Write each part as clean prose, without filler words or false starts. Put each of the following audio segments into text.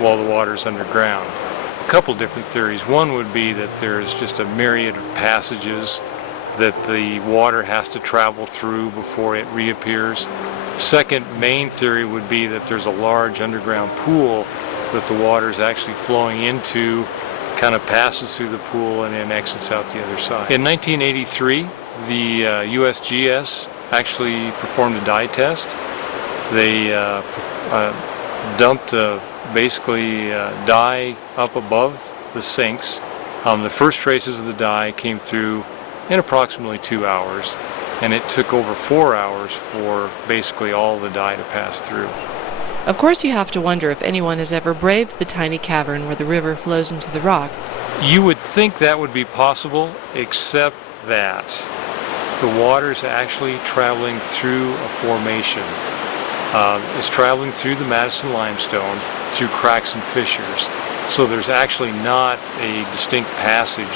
while the water's underground. A couple different theories. One would be that there's just a myriad of passages that the water has to travel through before it reappears. Second main theory would be that there's a large underground pool that the water is actually flowing into, kind of passes through the pool and then exits out the other side. In 1983, the USGS actually performed a dye test. They dumped basically dye up above the sinks. The first traces of the dye came through in approximately 2 hours, and it took over 4 hours for basically all the dye to pass through. Of course, you have to wonder if anyone has ever braved the tiny cavern where the river flows into the rock. You would think that would be possible, except that the water is actually traveling through a formation. It's traveling through the Madison limestone, through cracks and fissures. So there's actually not a distinct passage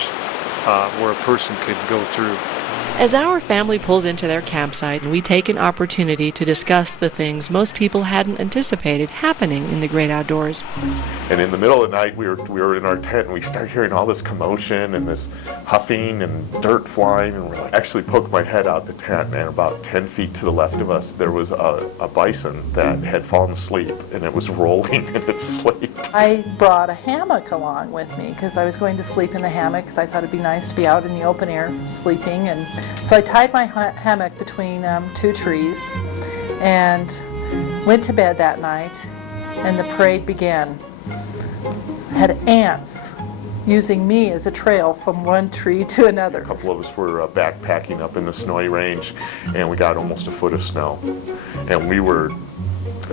where a person could go through. As our family pulls into their campsite, we take an opportunity to discuss the things most people hadn't anticipated happening in the great outdoors. And in the middle of the night, we were in our tent, and we started hearing all this commotion and this huffing and dirt flying, and I actually poked my head out the tent, and about 10 feet to the left of us, there was a bison that had fallen asleep, and it was rolling in its sleep. I brought a hammock along with me because I was going to sleep in the hammock because I thought it'd be nice to be out in the open air sleeping. And so I tied my hammock between 2 trees and went to bed that night, and the parade began. Had ants using me as a trail from one tree to another. A couple of us were backpacking up in the snowy range, and we got almost a foot of snow. And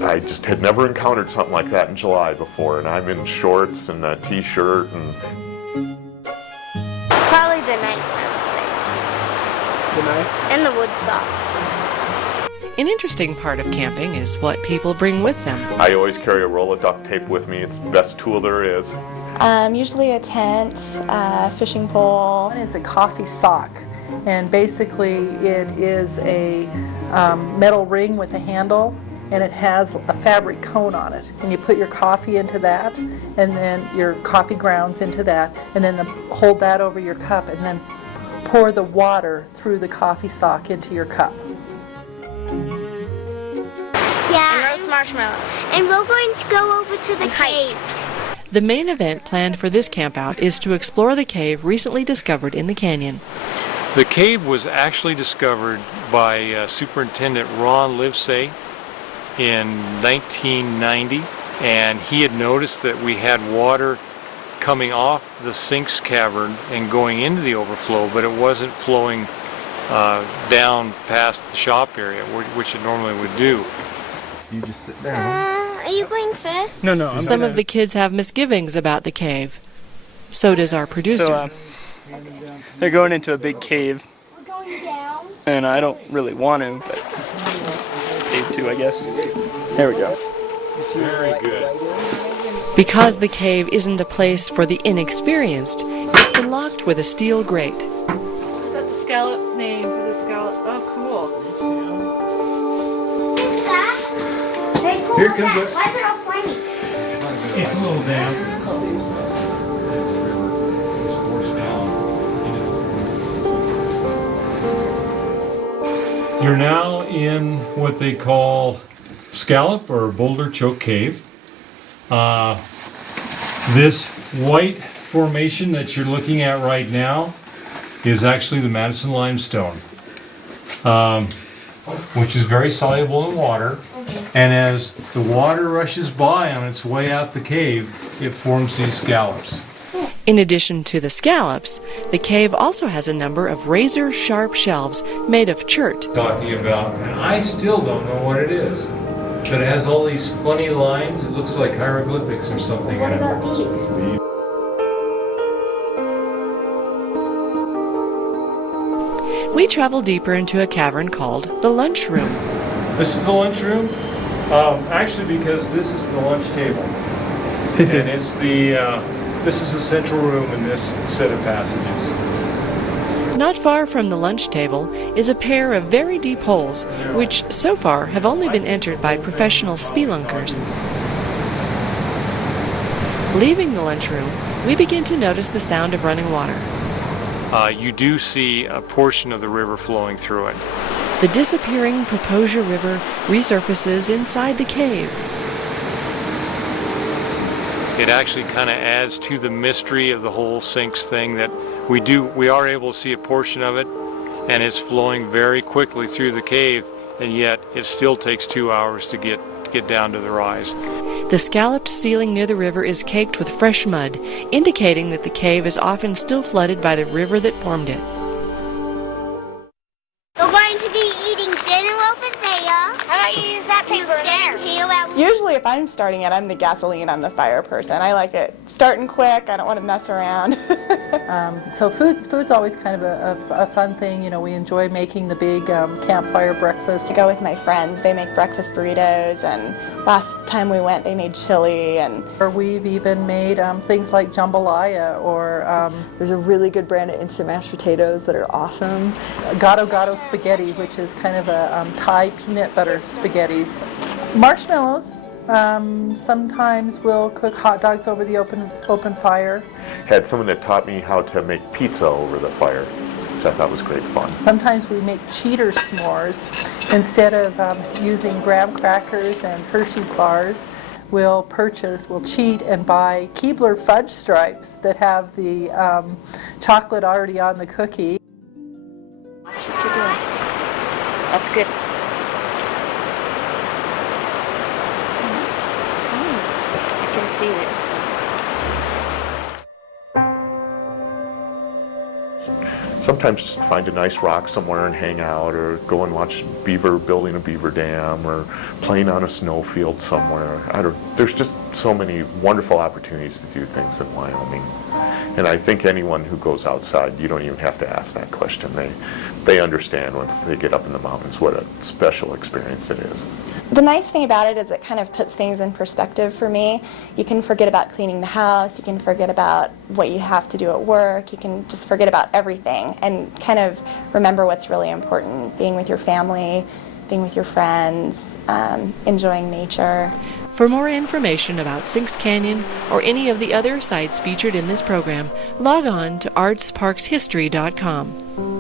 I just had never encountered something like that in July before, and I'm in shorts and a t-shirt. And probably the night, I would say. The night? And the wood saw. An interesting part of camping is what people bring with them. I always carry a roll of duct tape with me. It's the best tool there is. Usually a tent, fishing pole. One is a coffee sock, and basically it is a metal ring with a handle, and it has a fabric cone on it. And you put your coffee into that, and then your coffee grounds into that, and then hold that over your cup, and then pour the water through the coffee sock into your cup. Yeah, and roast marshmallows. And we're going to go over to the cave. The main event planned for this campout is to explore the cave recently discovered in the canyon. The cave was actually discovered by Superintendent Ron Livesey in 1990, and he had noticed that we had water coming off the sinks cavern and going into the overflow, but it wasn't flowing down past the shop area, which it normally would do. You just sit down. Are you going first? No. Some of the kids have misgivings about the cave. So does our producer. So, they're going into a big cave. We're going down. And I don't really want to, but cave too, I guess. There we go. Very good. Because the cave isn't a place for the inexperienced, it's been locked with a steel grate. Is that the scallop name for the scallop? Oh, cool. Here comes it. Why is it all slimy? It's a little damp. You're now in what they call Scallop or Boulder Choke Cave. This white formation that you're looking at right now is actually the Madison limestone, which is very soluble in water. And as the water rushes by on its way out the cave, it forms these scallops. In addition to the scallops, the cave also has a number of razor-sharp shelves made of chert. Talking about, and I still don't know what it is, but it has all these funny lines. It looks like hieroglyphics or something. What about these? We travel deeper into a cavern called the lunchroom. This is the lunchroom? Actually, because this is the lunch table. And it's this is the central room in this set of passages. Not far from the lunch table is a pair of very deep holes, which so far have only been entered by professional spelunkers. Leaving the lunchroom, we begin to notice the sound of running water. You do see a portion of the river flowing through it. The disappearing Poposia River resurfaces inside the cave. It actually kind of adds to the mystery of the whole Sinks thing that we are able to see a portion of it, and it's flowing very quickly through the cave, and yet it still takes 2 hours to get down to the rise. The scalloped ceiling near the river is caked with fresh mud, indicating that the cave is often still flooded by the river that formed it. We're going to be eating dinner over there. How about you use that paper there? Usually if I'm starting it, I'm the gasoline, I'm the fire person. I like it starting quick, I don't want to mess around. So food's always kind of a fun thing. You know, we enjoy making the big campfire breakfast. I go with my friends, they make breakfast burritos, and last time we went they made chili. Or we've even made things like jambalaya, or there's a really good brand of instant mashed potatoes that are awesome. Gato Gato spaghetti, which is kind of a Thai peanut butter spaghettis. Marshmallows. Sometimes we'll cook hot dogs over the open fire. Had someone that taught me how to make pizza over the fire, which I thought was great fun. Sometimes we make cheater s'mores. Instead of using graham crackers and Hershey's bars, we'll cheat and buy Keebler fudge stripes that have the chocolate already on the cookie. Watch what you're doing. That's good. It's coming. I can see this. Sometimes just find a nice rock somewhere and hang out, or go and watch beaver building a beaver dam, or playing on a snowfield somewhere. There's just so many wonderful opportunities to do things in Wyoming. And I think anyone who goes outside, you don't even have to ask that question. They understand once they get up in the mountains what a special experience it is. The nice thing about it is it kind of puts things in perspective for me. You can forget about cleaning the house, you can forget about what you have to do at work, you can just forget about everything and kind of remember what's really important, being with your family, being with your friends, enjoying nature. For more information about Sinks Canyon or any of the other sites featured in this program, log on to artsparkshistory.com.